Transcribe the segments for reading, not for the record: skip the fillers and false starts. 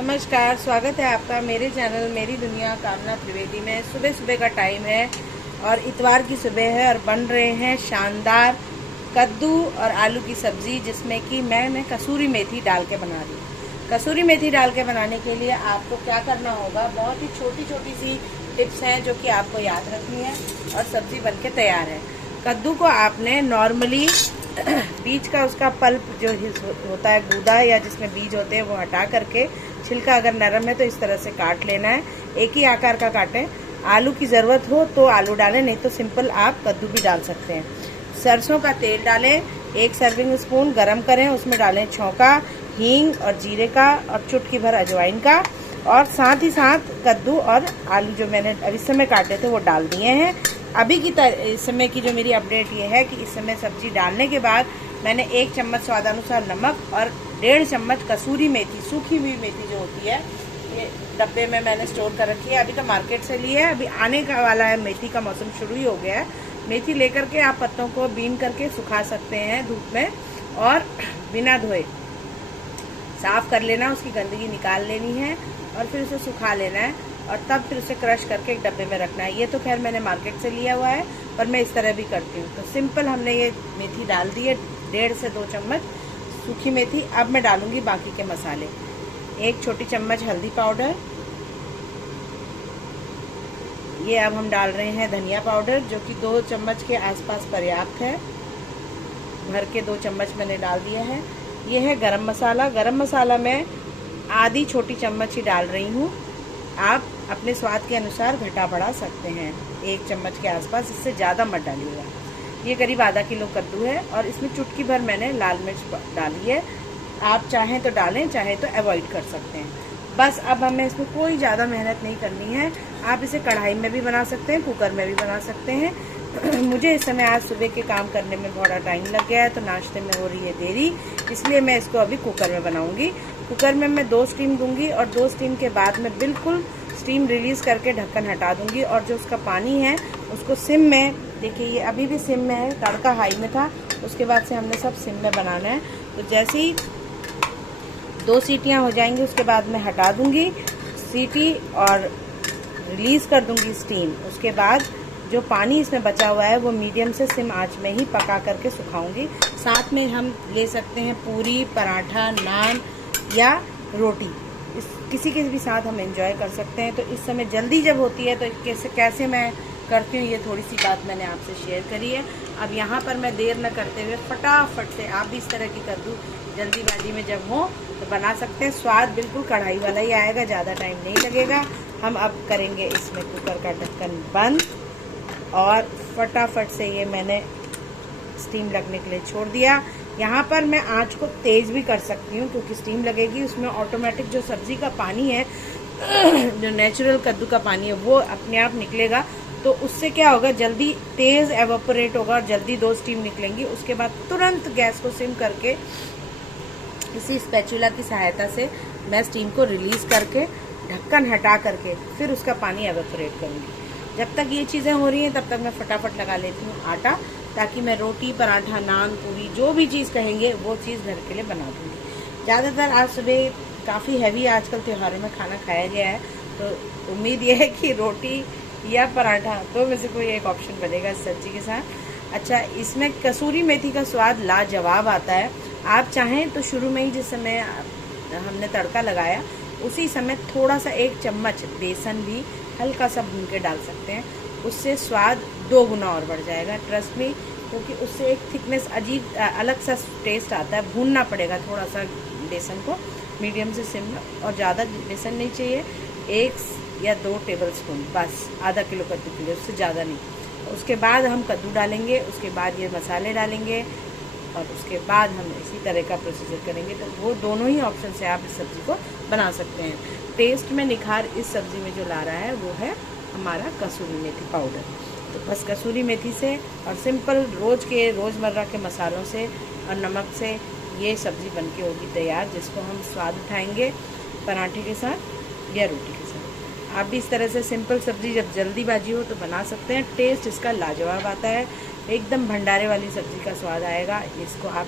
नमस्कार, स्वागत है आपका मेरे चैनल मेरी दुनिया कामना त्रिवेदी में। सुबह सुबह का टाइम है और इतवार की सुबह है और बन रहे हैं शानदार कद्दू और आलू की सब्जी, जिसमें कि मैंने कसूरी मेथी डाल के बना रही हूँ। कसूरी मेथी डाल के बनाने के लिए आपको क्या करना होगा, बहुत ही छोटी छोटी सी टिप्स हैं जो कि आपको याद रखनी है और सब्जी बन के तैयार है। कद्दू को आपने नॉर्मली बीज का उसका पल्प जो होता है, गूदा या जिसमें बीज होते हैं, वो हटा करके छिलका अगर नरम है तो इस तरह से काट लेना है। एक ही आकार का काटें। आलू की ज़रूरत हो तो आलू डालें, नहीं तो सिंपल आप कद्दू भी डाल सकते हैं। सरसों का तेल डालें, 1 सर्विंग स्पून गरम करें, उसमें डालें छौंका हींग और जीरे का और चुटकी भर अजवाइन का, और साथ ही साथ कद्दू और आलू जो मैंने अभी इस समय काटे थे वो डाल दिए हैं। अभी की इस समय की जो मेरी अपडेट ये है कि इस समय सब्जी डालने के बाद मैंने 1 चम्मच स्वादानुसार नमक और 1.5 चम्मच कसूरी मेथी, सूखी हुई मेथी जो होती है, ये डब्बे में मैंने स्टोर कर रखी है। अभी तो मार्केट से ली है, अभी आने का वाला है, मेथी का मौसम शुरू ही हो गया है। मेथी लेकर के आप पत्तों को बीन करके सुखा सकते हैं धूप में, और बिना धोए साफ कर लेना, उसकी गंदगी निकाल लेनी है और फिर उसे सुखा लेना है और तब फिर उसे क्रश करके एक डब्बे में रखना है। ये तो खैर मैंने मार्केट से लिया हुआ है, पर मैं इस तरह भी करती हूँ। तो सिंपल हमने ये मेथी डाल दी है, 1.5 से 2 चम्मच सूखी मेथी। अब मैं डालूंगी बाकी के मसाले। 1 छोटी चम्मच हल्दी पाउडर, ये अब हम डाल रहे हैं धनिया पाउडर जो कि 2 चम्मच के आसपास पर्याप्त है। भर के 2 चम्मच मैंने डाल दिया है। ये है गरम मसाला। गरम मसाला मैं आधी छोटी चम्मच ही डाल रही हूँ, आप अपने स्वाद के अनुसार घटा बढ़ा सकते हैं। 1 चम्मच के आसपास, इससे ज़्यादा मत डालिएगा। ये करीब आधा किलो कद्दू है और इसमें चुटकी भर मैंने लाल मिर्च डाली है। आप चाहें तो डालें, चाहे तो अवॉइड कर सकते हैं। बस अब हमें इसमें कोई ज़्यादा मेहनत नहीं करनी है। आप इसे कढ़ाई में भी बना सकते हैं, कुकर में भी बना सकते हैं। मुझे इस समय आज सुबह के काम करने में बड़ा टाइम लग गया है, तो नाश्ते में हो रही है देरी, इसलिए मैं इसको अभी कुकर में बनाऊंगी। कुकर में मैं 2 स्टीम दूंगी और 2 स्टीम के बाद मैं बिल्कुल स्टीम रिलीज करके ढक्कन हटा दूंगी, और जो उसका पानी है उसको सिम में, देखिए ये अभी भी सिम में है, तड़का हाई में था, उसके बाद से हमने सब सिम में बनाना है। तो जैसे ही 2 सीटियाँ हो जाएंगी उसके बाद मैं हटा दूंगी सीटी और रिलीज कर दूंगी स्टीम। उसके बाद जो पानी इसमें बचा हुआ है वो मीडियम से सिम आंच में ही पका करके सुखाऊंगी। साथ में हम ले सकते हैं पूरी, पराठा, नान या रोटी, किसी के भी साथ हम एंजॉय कर सकते हैं। तो इस समय जल्दी जब होती है तो कैसे मैं करती हूँ, ये थोड़ी सी बात मैंने आपसे शेयर करी है। अब यहाँ पर मैं देर न करते हुए फटाफट से, आप भी इस तरह की कद्दू जल्दीबाजी में जब हो तो बना सकते हैं। स्वाद बिल्कुल कढ़ाई वाला ही आएगा, ज़्यादा टाइम नहीं लगेगा। हम अब करेंगे इसमें कुकर का ढक्कन बंद और फटाफट से ये मैंने स्टीम लगने के लिए छोड़ दिया। यहाँ पर मैं आंच को तेज़ भी कर सकती हूँ क्योंकि स्टीम लगेगी, उसमें ऑटोमेटिक जो सब्जी का पानी है, जो नेचुरल कद्दू का पानी है, वो अपने आप निकलेगा। तो उससे क्या होगा, जल्दी तेज़ एवापोरेट होगा और जल्दी 2 स्टीम निकलेंगी। उसके बाद तुरंत गैस को सिम करके इसी स्पैचुला की सहायता से मैं स्टीम को रिलीज़ करके ढक्कन हटा करके फिर उसका पानी एवापोरेट करूँगी। जब तक ये चीज़ें हो रही हैं तब तक मैं फटाफट लगा लेती हूँ आटा, ताकि मैं रोटी, पराठा, नान, पूरी, जो भी चीज़ कहेंगे वो चीज़ घर के लिए बना दूँगी। ज़्यादातर आज सुबह काफ़ी हैवी आजकल त्योहारों में खाना खाया गया है, तो उम्मीद ये है कि रोटी या पराठा तो में से कोई एक ऑप्शन बनेगा इस सब्जी के साथ। अच्छा, इसमें कसूरी मेथी का स्वाद लाजवाब आता है। आप चाहें तो शुरू में ही जिस समय हमने तड़का लगाया उसी समय थोड़ा सा 1 चम्मच बेसन भी हल्का सा भून के डाल सकते हैं, उससे स्वाद 2 गुना और बढ़ जाएगा, ट्रस्ट मी, क्योंकि उससे एक थिकनेस अजीब अलग सा टेस्ट आता है। भूनना पड़ेगा थोड़ा सा बेसन को, मीडियम से सिम में, और ज़्यादा बेसन नहीं चाहिए, 1 या 2 टेबल स्पून बस, आधा किलो कद्दू के लिए, उससे ज़्यादा नहीं। उसके बाद हम कद्दू डालेंगे, उसके बाद ये मसाले डालेंगे और उसके बाद हम इसी तरह का प्रोसीजर करेंगे। तो वो दोनों ही ऑप्शन से आप इस सब्ज़ी को बना सकते हैं। टेस्ट में निखार इस सब्ज़ी में जो ला रहा है वो है हमारा कसूरी मेथी पाउडर। तो बस कसूरी मेथी से और सिंपल रोज़मर्रा के मसालों से और नमक से ये सब्ज़ी बनके होगी तैयार, जिसको हम स्वाद उठाएंगे पराठे के साथ या रोटी के साथ। आप भी इस तरह से सिंपल सब्ज़ी जब जल्दीबाजी हो तो बना सकते हैं। टेस्ट इसका लाजवाब आता है, एकदम भंडारे वाली सब्ज़ी का स्वाद आएगा। इसको आप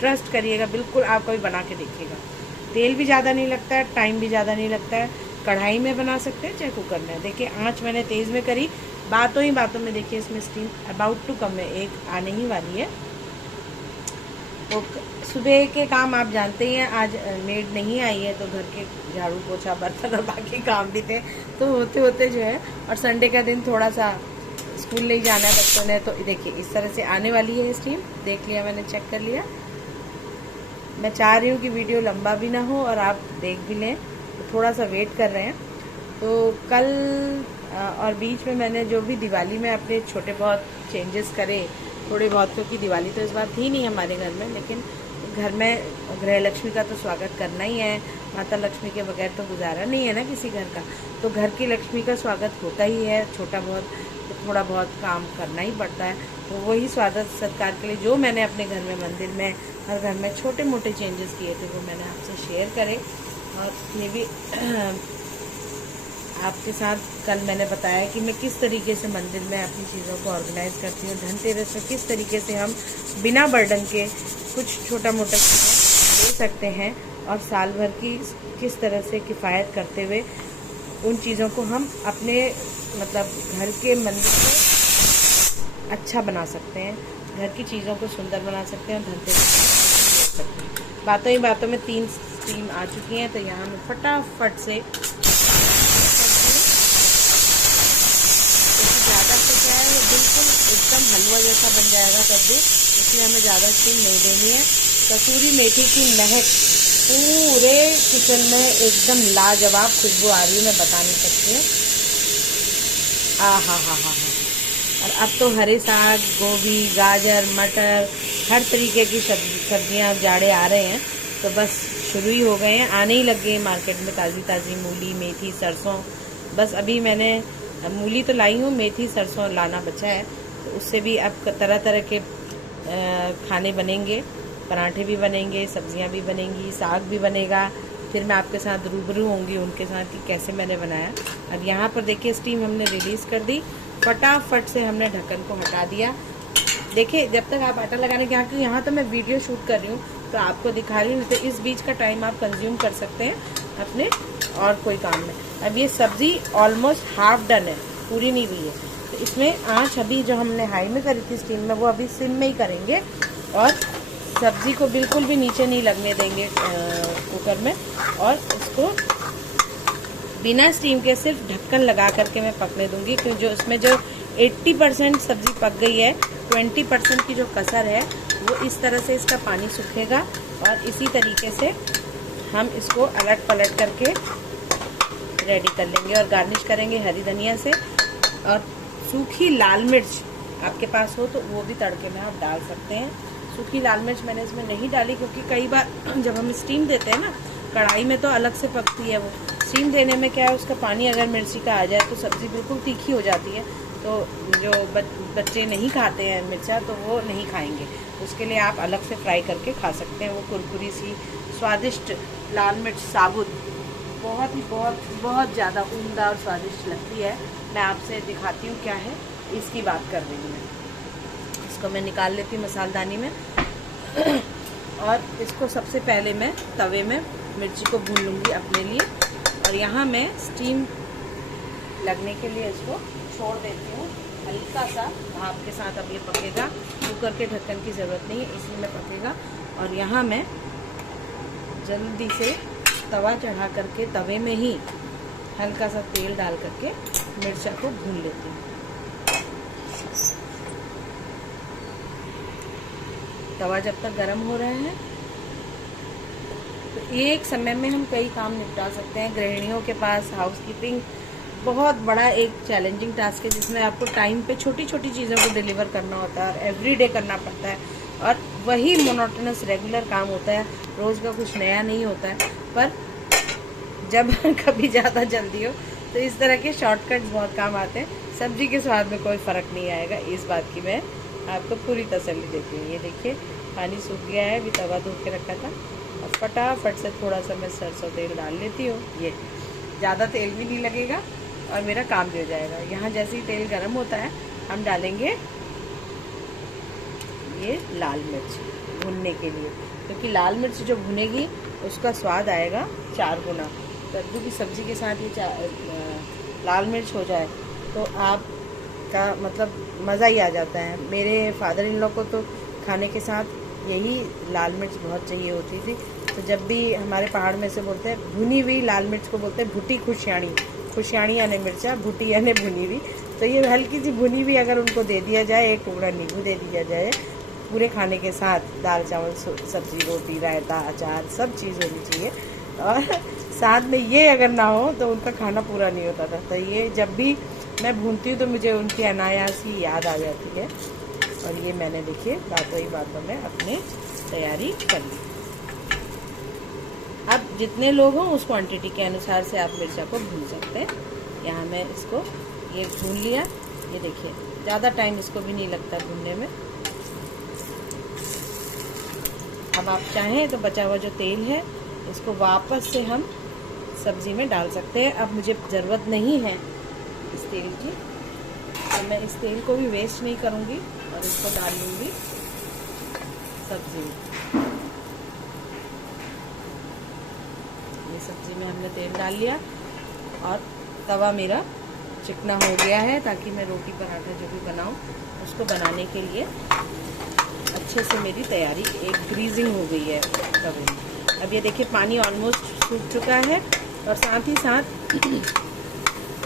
ट्रस्ट करिएगा, बिल्कुल आप कभी बना के देखिएगा। तेल भी ज़्यादा नहीं लगता है, टाइम भी ज़्यादा नहीं लगता है। कढ़ाई में बना सकते हैं चाहे कुकर में। देखिए आँच मैंने तेज़ में करी, बातों ही बातों में देखिए इसमें स्टीम अबाउट टू कम है, एक आने ही वाली है। तो सुबह के काम आप जानते ही हैं, आज मेड नहीं आई है तो घर के झाड़ू पोछा बर्तन और बाकी काम भी थे, तो होते होते जो है, और संडे का दिन थोड़ा सा स्कूल नहीं जाना है बच्चों ने, तो देखिए इस तरह से आने वाली है स्टीम। देख लिया मैंने, चेक कर लिया। मैं चाह रही हूँ कि वीडियो लंबा भी ना हो और आप देख भी लें, तो थोड़ा सा वेट कर रहे हैं। तो कल और बीच में मैंने जो भी दिवाली में अपने छोटे बहुत चेंजेस करे, थोड़े बहुत, क्योंकि दिवाली तो इस बार थी नहीं हमारे घर में, लेकिन घर में गृह लक्ष्मी का तो स्वागत करना ही है। माता लक्ष्मी के बगैर तो गुजारा नहीं है ना किसी घर का, तो घर की लक्ष्मी का स्वागत होता ही है। छोटा बहुत तो थोड़ा बहुत काम करना ही पड़ता है। तो वही स्वागत सत्कार के लिए जो मैंने अपने घर में, मंदिर में, हर घर में छोटे मोटे चेंजेस किए थे, वो मैंने आपसे शेयर करे। और ये भी आपके साथ कल मैंने बताया कि मैं किस तरीके से मंदिर में अपनी चीज़ों को ऑर्गेनाइज करती हूँ। धनतेरस में किस तरीके से हम बिना बर्डन के कुछ छोटा मोटा चीज़ें ले सकते हैं, और साल भर की किस तरह से किफ़ायत करते हुए उन चीज़ों को हम अपने मतलब घर के मंदिर को अच्छा बना सकते हैं, घर की चीज़ों को सुंदर बना सकते हैं, और धनतेरस बातों ही बातों में 3 स्टीम आ चुकी हैं। तो यहाँ मैं फटाफट से ज़्यादा से क्या है, बिल्कुल एकदम हलवा जैसा बन जाएगा कद्दू, इसलिए हमें ज़्यादा स्टीम नहीं देनी है। कसूरी मेथी की महक पूरे किचन में एकदम लाजवाब खुशबू आ रही है, मैं बता नहीं सकती हूँ। हा। और अब तो हरे साग, गोभी, गाजर, मटर, हर तरीके की सब्जियाँ जाड़े आ रहे हैं, तो बस शुरू ही हो गए हैं, आने ही लग गए मार्केट में ताज़ी ताज़ी मूली, मेथी, सरसों। बस अभी मैंने मूली तो लाई हूँ, मेथी सरसों लाना बचा है, तो उससे भी अब तरह तरह के खाने बनेंगे, पराठे भी बनेंगे, सब्जियां भी बनेंगी, साग भी बनेगा। फिर मैं आपके साथ रूबरू होंगी उनके साथ कि कैसे मैंने बनाया। अब यहाँ पर देखिए स्टीम हमने रिलीज़ कर दी, फटाफट से हमने ढक्कन को हटा दिया। देखिए जब तक आप आटा लगाने के, यहाँ तो मैं वीडियो शूट कर रही हूँ तो आपको दिखा रही हूँ, तो इस बीच का टाइम आप कंज्यूम कर सकते हैं अपने और कोई काम में। अब ये सब्ज़ी ऑलमोस्ट हाफ डन है, पूरी नहीं हुई है, तो इसमें आँच अभी जो हमने हाई में करी थी स्टीम में, वो अभी सिम में ही करेंगे, और सब्ज़ी को बिल्कुल भी नीचे नहीं लगने देंगे कुकर में, और इसको बिना स्टीम के सिर्फ ढक्कन लगा करके मैं पकने दूंगी, क्योंकि जो इसमें जो 80% सब्ज़ी पक गई है, 20% की जो कसर है वो इस तरह से इसका पानी सूखेगा, और इसी तरीके से हम इसको अलट पलट करके रेडी कर लेंगे, और गार्निश करेंगे हरी धनिया से। और सूखी लाल मिर्च आपके पास हो तो वो भी तड़के में आप डाल सकते हैं। सूखी लाल मिर्च मैंने इसमें नहीं डाली, क्योंकि कई बार जब हम स्टीम देते हैं ना, कढ़ाई में तो अलग से पकती है वो, स्टीम देने में क्या है, उसका पानी अगर मिर्ची का आ जाए तो सब्ज़ी बिल्कुल तीखी हो जाती है, तो जो बच्चे नहीं खाते हैं मिर्चा तो वो नहीं खाएंगे। उसके लिए आप अलग से फ्राई करके खा सकते हैं, वो कुरकुरी सी स्वादिष्ट लाल मिर्च साबुत बहुत ही बहुत ज़्यादा उम्दा और स्वादिष्ट लगती है। मैं आपसे दिखाती हूँ क्या है, इसकी बात कर रही हूँ मैं। इसको मैं निकाल लेती हूँ मसालदानी में और इसको सबसे पहले मैं तवे में मिर्ची को भून लूँगी अपने लिए, और यहाँ मैं स्टीम लगने के लिए इसको छोड़ देती हूँ हल्का सा भाप के साथ। अब ये पकेगा, कुकर के ढक्कन की ज़रूरत नहीं है, इसी में पकेगा। और यहाँ मैं जल्दी से तवा चढ़ा करके तवे में ही हल्का सा तेल डाल करके मिर्चा को भून लेती हूँ। तवा जब तक गर्म हो रहा है तो एक समय में हम कई काम निपटा सकते हैं। गृहिणियों के पास हाउसकीपिंग बहुत बड़ा एक चैलेंजिंग टास्क है, जिसमें आपको टाइम पे छोटी छोटी चीज़ों को डिलीवर करना होता है और एवरीडे करना पड़ता है, और वही मोनोटोनस रेगुलर काम होता है, रोज़ का कुछ नया नहीं होता है। पर जब कभी ज़्यादा जल्दी हो तो इस तरह के शॉर्टकट्स बहुत काम आते हैं। सब्जी के स्वाद में कोई फ़र्क नहीं आएगा, इस बात की मैं आपको पूरी तसल्ली देती हूँ। ये देखिए पानी सूख गया है, अभी तवा धो के रखा था, और फटाफट से थोड़ा सा मैं सरसों तेल डाल लेती हूँ। ये ज़्यादा तेल भी नहीं लगेगा और मेरा काम भी हो जाएगा। यहाँ जैसे ही तेल गर्म होता है हम डालेंगे ये लाल मिर्च भुनने के लिए, क्योंकि लाल मिर्च जो भुनेगी उसका स्वाद आएगा 4 गुना। कद्दू की सब्ज़ी के साथ ये लाल मिर्च हो जाए तो आपका मतलब मज़ा ही आ जाता है। मेरे फादर इन लॉ को तो खाने के साथ यही लाल मिर्च बहुत चाहिए होती थी। तो जब भी हमारे पहाड़ में से बोलते हैं भुनी हुई लाल मिर्च को बोलते हैं भुटी खुशियाणी, खुशियाणी यानी मिर्चा, भुटी यानी भुनी हुई। तो ये हल्की सी भुनी हुई अगर उनको दे दिया जाए, एक टुकड़ा नींबू दे दिया जाए, पूरे खाने के साथ दाल चावल सब्जी रोटी रायता अचार सब चीज़ होनी चाहिए, और साथ में ये अगर ना हो तो उनका खाना पूरा नहीं होता था। तो ये जब भी मैं भूनती हूँ तो मुझे उनकी अनायास ही याद आ जाती है। और ये मैंने देखिए बातों ही बातों में अपनी तैयारी कर ली। अब जितने लोग हों उस क्वांटिटी के अनुसार से आप मिर्चा को भून सकते हैं। यहाँ मैं इसको ये भून लिया, ये देखिए ज़्यादा टाइम इसको भी नहीं लगता भूनने में। अब आप चाहें तो बचा हुआ जो तेल है इसको वापस से हम सब्जी में डाल सकते हैं। अब मुझे ज़रूरत नहीं है इस तेल की, तो मैं इस तेल को भी वेस्ट नहीं करूँगी और इसको डाल लूँगी सब्जी में। ये सब्जी में हमने तेल डाल लिया और तवा मेरा चिकना हो गया है, ताकि मैं रोटी पराठा जो भी बनाऊँ उसको बनाने के लिए अच्छे से मेरी तैयारी एक ग्रीजिंग हो गई है तवे में। अब ये देखिए पानी ऑलमोस्ट सूख चुका है और साथ ही साथ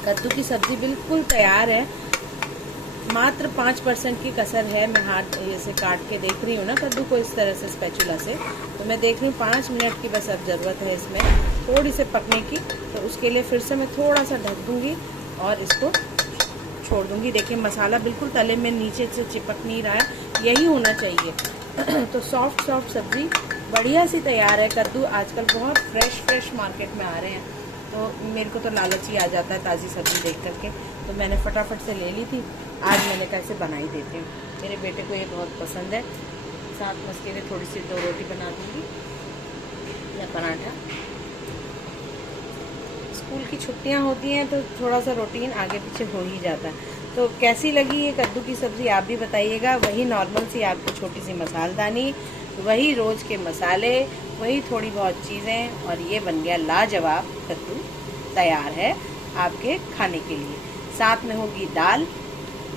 कद्दू की सब्ज़ी बिल्कुल तैयार है। मात्र 5% की कसर है। मैं हाथ ऐसे काट के देख रही हूँ ना कद्दू को इस तरह से स्पैचुला से, तो मैं देख रही हूँ 5 मिनट की बस अब ज़रूरत है इसमें थोड़ी से पकने की। तो उसके लिए फिर से मैं थोड़ा सा ढक दूँगी और इसको छोड़ दूँगी। देखिए मसाला बिल्कुल तले में नीचे से चिपक नहीं रहा है, यही होना चाहिए। तो सॉफ्ट सब्ज़ी बढ़िया सी तैयार है। कद्दू आजकल बहुत फ्रेश मार्केट में आ रहे हैं, तो मेरे को तो लालच ही आ जाता है ताज़ी सब्ज़ी देख करके, तो मैंने फटाफट से ले ली थी। आज मैंने कैसे बना ही देती हूँ, मेरे बेटे को ये बहुत पसंद है। साथ में उसके लिए थोड़ी सी 2 रोटी बना दूँगी या पराठा। स्कूल की छुट्टियाँ होती हैं तो थोड़ा सा रूटीन आगे पीछे हो ही जाता है। तो कैसी लगी ये कद्दू की सब्ज़ी आप भी बताइएगा। वही नॉर्मल सी आपको छोटी सी मसालदानी, वही रोज़ के मसाले, वही थोड़ी बहुत चीज़ें, और ये बन गया लाजवाब कद्दू तैयार है आपके खाने के लिए। साथ में होगी दाल,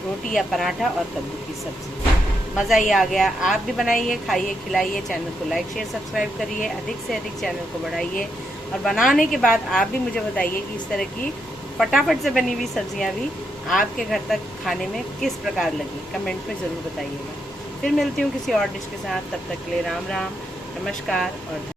रोटी या पराठा और कद्दू की सब्ज़ी। मज़ा ही आ गया। आप भी बनाइए, खाइए, खिलाइए। चैनल को लाइक शेयर सब्सक्राइब करिए, अधिक से अधिक चैनल को बढ़ाइए। और बनाने के बाद आप भी मुझे बताइए कि इस तरह की फटाफट से बनी हुई सब्जियां भी आपके घर तक खाने में किस प्रकार लगी, कमेंट में ज़रूर बताइएगा। फिर मिलती हूँ किसी और डिश के साथ, तब तक के लिए राम राम, नमस्कार और